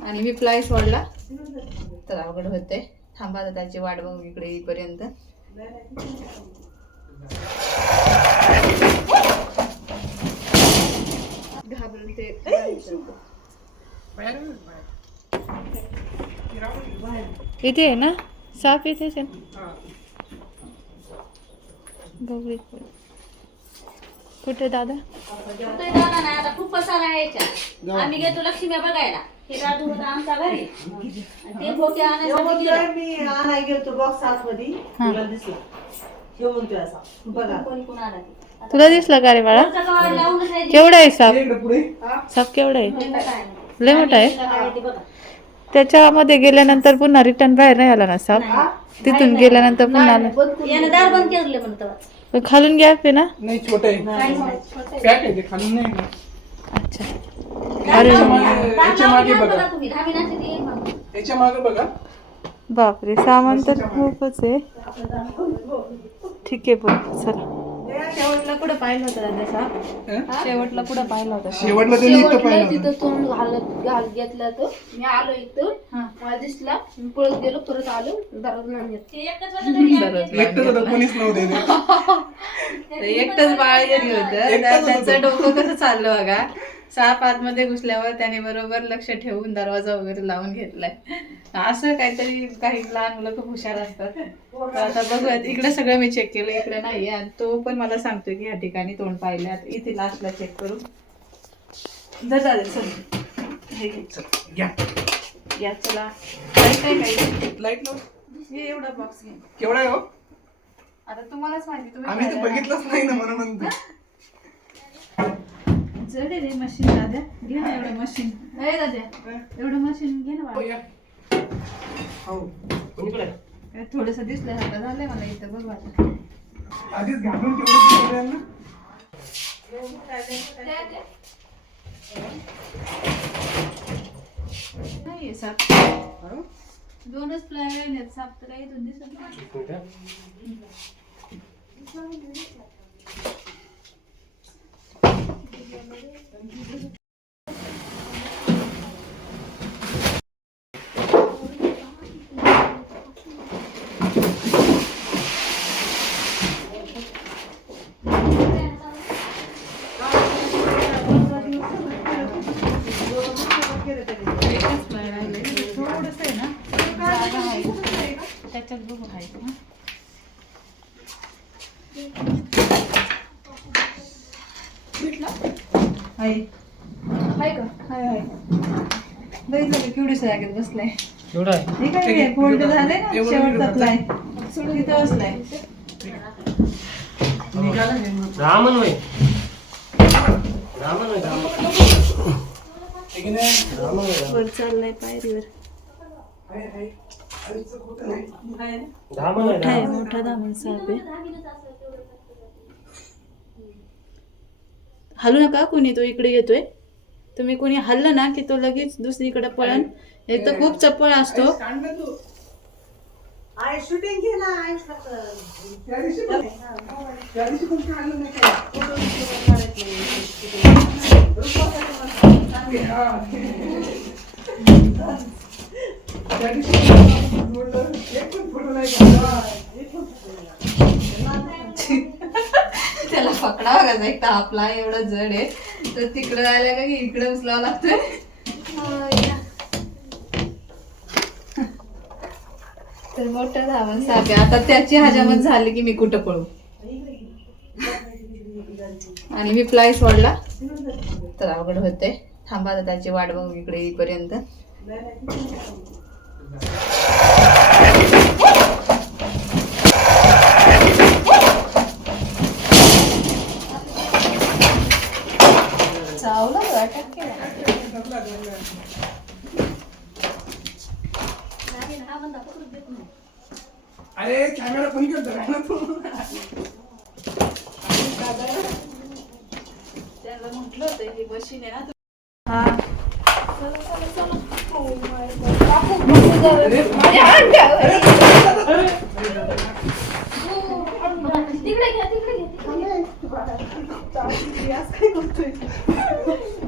आणि मी फ्लाय सोडला तर अवघड होते थांबा त्याची वाट बघू इकडे येईपर्यंत. घाबरून ते इथे आहे ना. साप इथेच आहे कुठे दादा? कुठे जाणार नाही आता खूप पसारा आहे याच्यात. आम्ही गेलो लक्ष्मी बघायला. हे राजू होता आमच्या घरी. आणि ते भोके आणायसाठी गेलो. मी आणाय गेलतो बॉक्स आतमध्ये. तुला दिसला. ह्यो म्हणतोय असा. बघा. कोणी कोण आला ते. आता तुला दिसला का रे बाळा? वरचा कवाड लावूनच आहे. केवढा आहे साप? साप केवढा आहे? लय मोठा आहे. ते बघा. त्याच्यामध्ये गेल्यानंतर पुन्हा रिटर्न बाहेर नाही आला ना साप? तिथून गेल्यानंतर पुन्हा आला. यानं दार बंद केलं म्हणतो. पण खालून गॅप आहे ना? नाही छोटे पॅक आहे ते खालून नाही ना अच्छा. अरे याच्या मागे- बघा बघा. तुम्ही. याच्या बघा. बापरे सामान तर खूपच आहे. ठीक आहे पण चला. शेवटला कुठं पाहिलं होतं दादा हं? शेवटला कुठं पाहिलं होतं? शेवटला त्यांनी इथं पाहिलं होतं. तिथं तोंड घालत घाल घेतला तो मी आलो इथून. हा. मला दिसला. मी पळत गेलो परत आलो. दरवाजा नाही ते एकच वाजता तरी आम्ही एकटंच होतं कोणीच नव्हते ते. एकटंच बाळ घरी होतं. त्याचं डोकं कसं चाललं बघा. साप आतमध्ये घुसल्यावर त्याने बरोबर लक्ष ठेवून दरवाजा वगैरे लावून घेतलाय. असं काहीतरी काही लहान मुलं खूप हुशार असतात. आता बघूयात इकडे सगळं मी चेक केलं इकडे नाही आणि तो पण मला सांगतोय की ह्या ठिकाणी तोंड पाहिलं आता इथे लास्टला चेक करू. जर चालेल चल. घे. चल, घ्या. लाइट लाव हे एवढा बॉक्स घे. केवढा आहे हो? आता तुम्हालाच माहिती तुम्ही आम्ही. बघितलंच नाही ना म्हणून म्हणतो. जड आहे रे मशीन दादा घे ना एवढं मशीन अरे दादा एवढं मशीन घे ना हो, बाळा. हो कोणीकडे काय थोडंसं दिसल्यासारखं झालंय मला इथं बघ आता आधीच घालून? नाहीये साप दोनच फ्लाय आहेत साप तर काही दोन दिसत नाही fly राहिलंय. थोडंसं आहे ना जागा आहे त्याच्यात बघू आहे आहे हाय का? हाय हाय. बघितलं का केवढी जागेत बसलाय. केवढा आहे? हे काय हे फोल्ड झालंय ना एवढं शेवटचा एवढं. फ्लाय तिथं बसलाय. निघाला मग. रामन होय. रामन होय रामन. की नाही? रामन होय वर चाललाय पायरीवर. आहे, होय मोठा आहे रामन. मोठा दामन साप आहे. हलू नका कोणी तो इकडे येतोय तुम्ही कोणी हल्लं ना की तो लगेच दुसरीकडे पळण एक तर खूप चप्पळ असतो शूटिंग केला आय त्या दिवशी पण त्या दिवशी पण काढलं नाही काय. हा. त्या दिवशी एक पकडा बघा एक तर आपला एवढं जड आहे. तर तिकडं जायला का की इकडे उचलावं लागतंय? तर मोठं धावण साप आहे आता त्याची हजामत झाली की मी कुठं पळू? आणि मी फ्लाय सोडला तर अवघड होते थांबा त्याची वाट बघू इकडे येईपर्यंत. बघा, अटॅक केला. अरे कॅमेरा पण करतो काय ना तू त्याला म्हटलं होतं ही मशीन आहे ना हा अरे, दहावी नाही का त्याच्यासाठी सर्व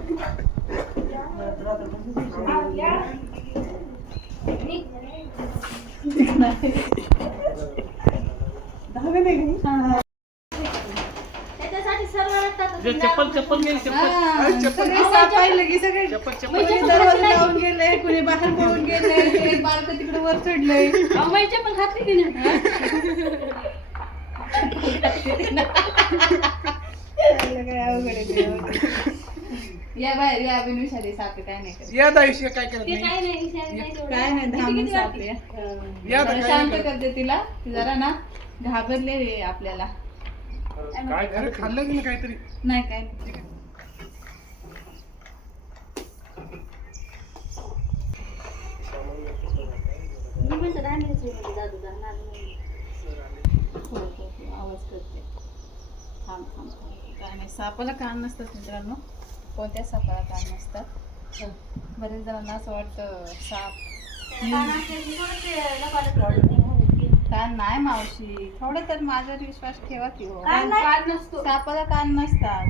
रक्तात चप्पल चप्पल गेली चप्पल. हा, पाहिलं की सगळे चप्पल चप्पल. कोणी दरवाजा लावून गेले कोणी बाहेर पळून गेले ते एक बालक तिकडे वर चप्पल की नाही काय अवघड आहे ते, अवघड. या बाहेर या बिन विषारी साप आहे, काय नाही करत. काय करत ते नाही. काय नाही धामून किती वाटते? जरा शांत करत करते तिला ती जरा ना घाबरले आहे आपल्याला काय अरे खाल्लं की नाही काहीतरी नाही काय नाही. मी म्हणते दहा मिनिटमध्ये जादू करणार नाही. हो, हो, हो, आवाज करते थांब थांब थांब काय नाही सापाला कान नसतात मित्रांनो कोणत्या सापाला कान नसतात बरेच जणांना असं वाटतं साप. कान नाही मावशी? थोडं तर माझ्यावर विश्वास ठेवा की हो. सापाला कान नसतात?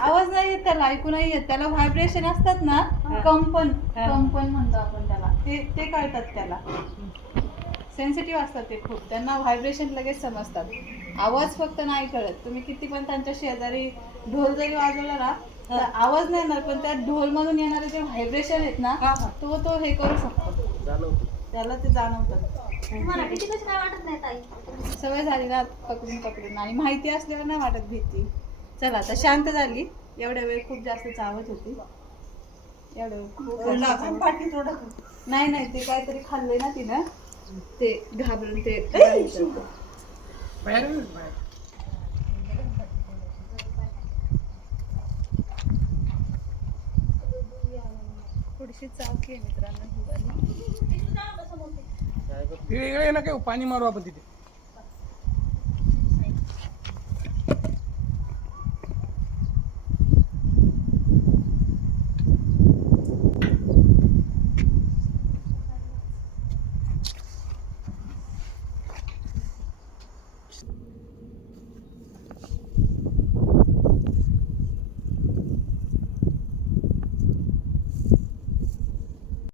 आवाज नाही येत त्याला ऐकू नाही येत. त्याला व्हायब्रेशन असतात ना कंपन. कंपन म्हणतो आपण त्याला. ते ते कळतात त्याला. सेन्सिटिव्ह असतात ते खूप. त्यांना व्हायब्रेशन लगेच समजतात. आवाज फक्त नाही कळत. तुम्ही किती पण त्यांच्या शेजारी ढोल जरी वाजवला ना तर आवाज नाही येणार पण त्या ढोल मधून येणारे जे व्हायब्रेशन आहेत ना तो तो हे करू शकतो. त्याला ते जाणवतात तुम्हाला भीती कशी काय वाटत नाही ताई? सवय झाली ना पकडून पकडून. आणि माहिती असल्यावर नाही वाटत भीती. चला आता शांत झाली. एवढ्या वेळ खूप जास्त चावत होती. पाठी थोडं. नाही नाही ते काहीतरी खाल्लंय ना तिनं. ते घाबरून ते बाहेर पडलं. चावकी आहे मित्रांनो ही वाली. तिकडे इकडे ना काय पाणी मारू आपण तिथे